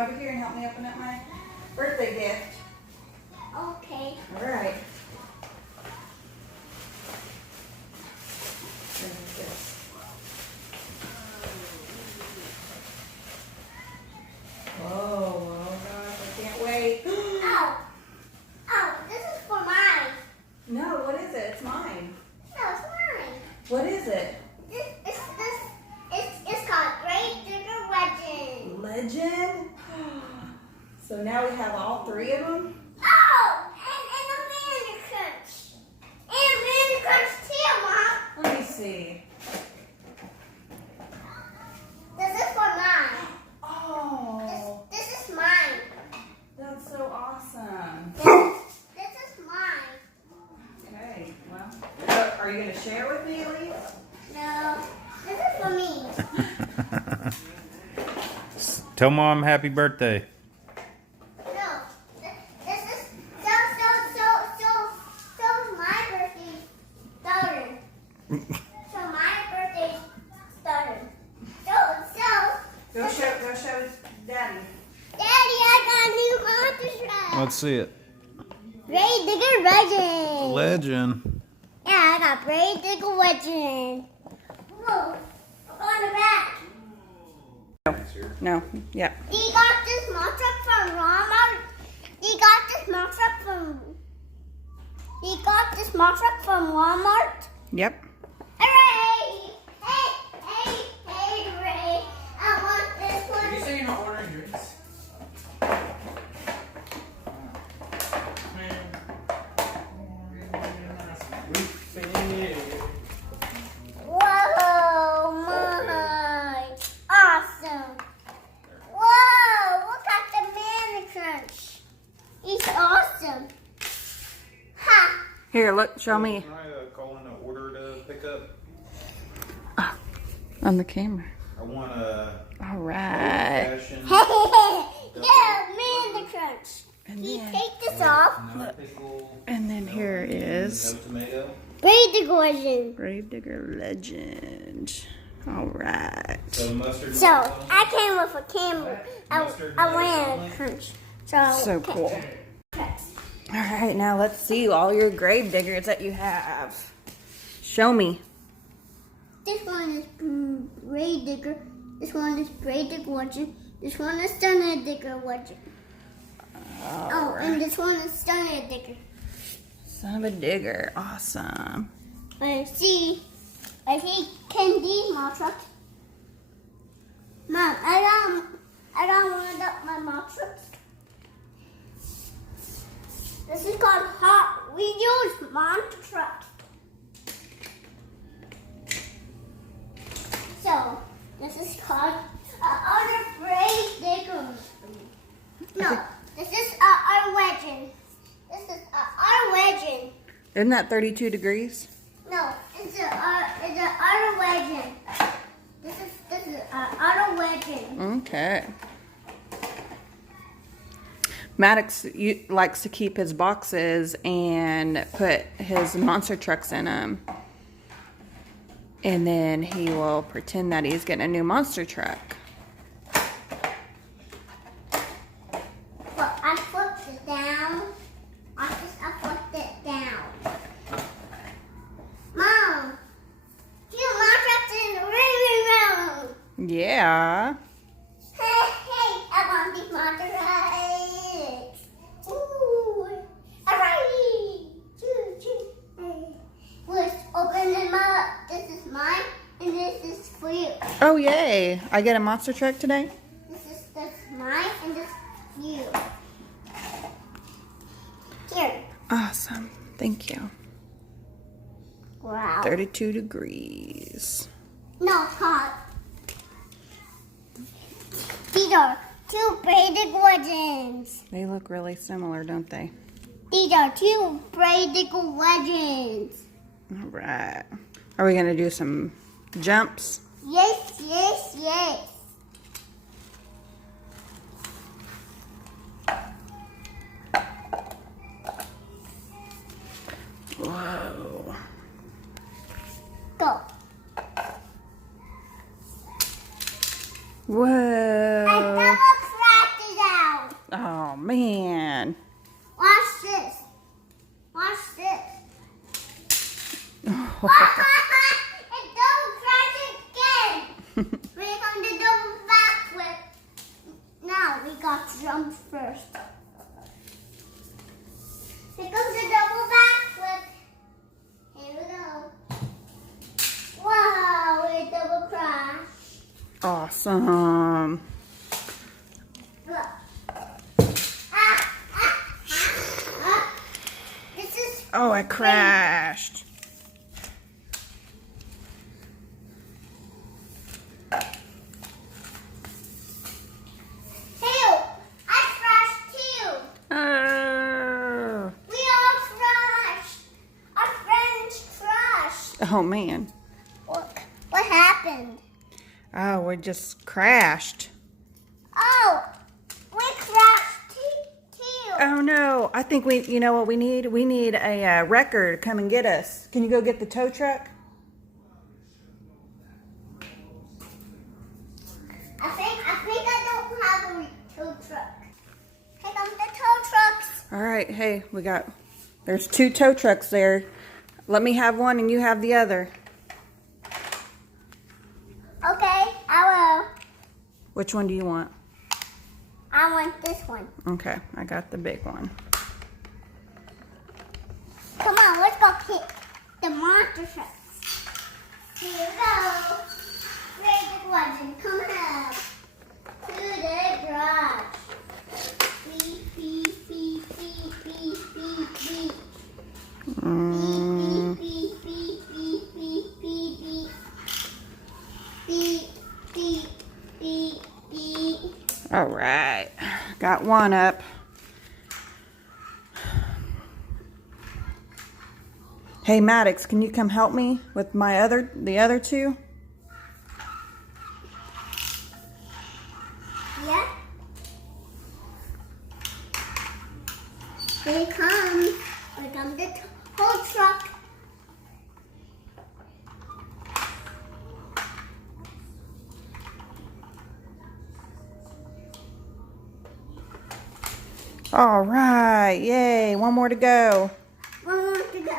over here and help me open up my birthday gift. Okay. All right. Oh gosh, I can't wait. Oh, this is for mine. No, what is it? It's mine. No, it's mine. What is it? It's called Great Digger Legend. Legend? So now we have all three of them? Oh, and a Mandy Crunch. And a Mandy Crunch too, Mom. Let me see. This is for mine. Oh, This is mine. that's so awesome. This is mine. Okay, well, are you going to share with me, Elise? No, this is for me. Tell Mom happy birthday. No, this is so my birthday started. So my birthday started. Go show Daddy. Daddy, I got a new monster truck. Let's see it. Great Digger Legend. Legend. Yeah, I got Great Digger Legend. Whoa, on the back. No, yeah. You got this monster truck from Walmart. You got this monster truck from Walmart. Yep. Hooray! Hey, hooray! I want this one. Did you say you're not ordering drinks? Whoa, my! Awesome! Whoa! Look at the Manny Crunch. He's awesome. Ha! Here, look, show me. Can I call in an order to pick up? On the camera. I want a All right. old-fashioned Yeah, Manny Crunch. And You then, take this off. no pickle, and then here is no tomato. Great Digger Legend. Gravedigger Legend. All right. So mustard. So I came with a camera. I ran crunch. So cool. All right, now let's see all your grave diggers that you have. Show me. This one is Great Digger. This one is Great Digger Legend. This one is Stunner Digger Legend. Oh, and this one is Stunner Digger. Son of a digger. Awesome. I see candy monster. Mom, I don't want up my monster. This is called Hot Wheels Monster Truck. So this is called other Great Digger. No, this is our legend. This is our legend. Isn't that 32 degrees? No, it's a auto legend. This is auto legend. Okay. Maddox likes to keep his boxes and put his monster trucks in them. And then he will pretend that he's getting a new monster truck. But I flipped it down. I flipped it down. Mom, two monsters in the living room. Yeah. Hey, I want these monster trucks. Ooh, alright. Let's open them up. This is mine, and this is for you. Oh, yay. I get a monster truck today? This is mine, and this is you. Here. Awesome. Thank you. Wow. 32 degrees. No, it's hot. These are two braided legends. They look really similar, don't they? These are two braided legends. All right. Are we going to do some jumps? Yes, yes, yes. Whoa. Go. Whoa. I double cracked it we got to jump first. Here comes the double backflip. Here we go. Wow, we double crash. Awesome. Look. This is Oh, I crashed. Help! I crashed too. Oh. We all crashed. Our friends crashed. Oh man. What happened? Oh, we just crashed. Oh, we crashed too. Oh no. I think you know what we need? We need a wrecker to come and get us. Can you go get the tow truck? I think I don't have a tow truck. Here comes the tow trucks. All right. Hey, there's 2 tow trucks there. Let me have one and you have the other. Okay, I will. Which one do you want? I want this one. Okay, I got the big one. Come on, let's go kick the monster trucks. Here we go. Rated Legend, come up to the garage. Beep, beep, beep, beep, beep, beep, beep. Mm, Beep, beep, beep, beep, beep, beep. Beep, beep, beep, beep. all right. Got one up. Hey, Maddox, can you come help me with the other 2? Yeah. Here it comes. Here comes the whole truck. All right. Yay. One more to go. One more to go.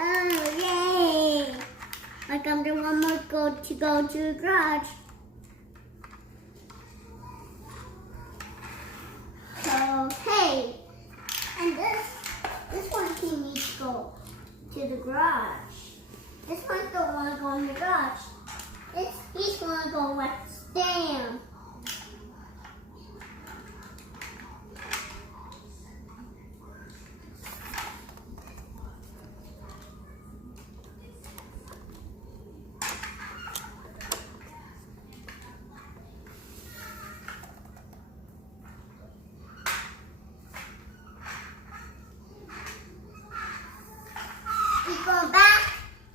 Yay. Here comes the one more to go to the garage. Okay. And this one he needs to go to the garage. This one don't want to go in the garage. He's want to go with Stan.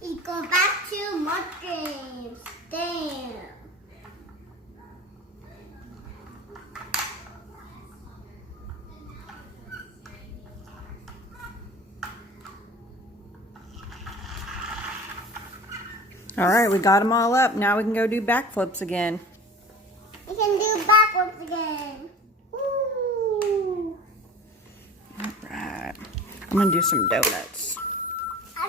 He's going back to Martin's. Damn. All right, we got them all up. Now we can go do backflips again. We can do backwards again. Woo. All right. I'm going to do some donuts. I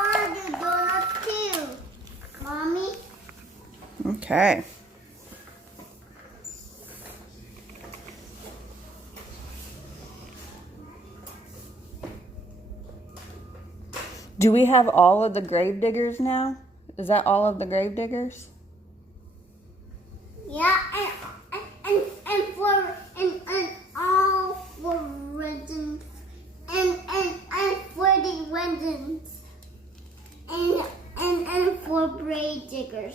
want to do donuts too. Mommy? Okay. Do we have all of the grave diggers now? Is that all of the grave diggers? Yeah, and all for residents and for the residents and for grave diggers.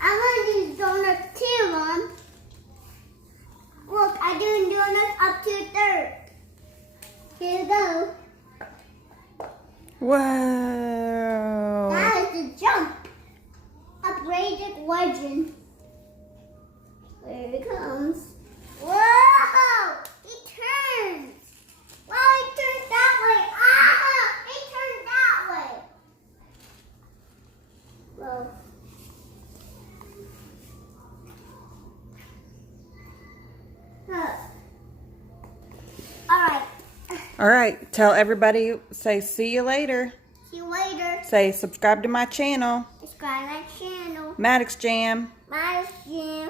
I want to do donuts too, Mom. Look, I'm doing donuts up to third. Here we go. Whoa. That is the jump. Upgraded legend. Here it comes. Whoa! He turns. Wow, he turns that way. Ah! He turned that way. Whoa. Huh. All right. All right. Tell everybody, say see you later. See you later. Say subscribe to my channel, Subscribe my channel. Maddox Jam. Bye, Jim.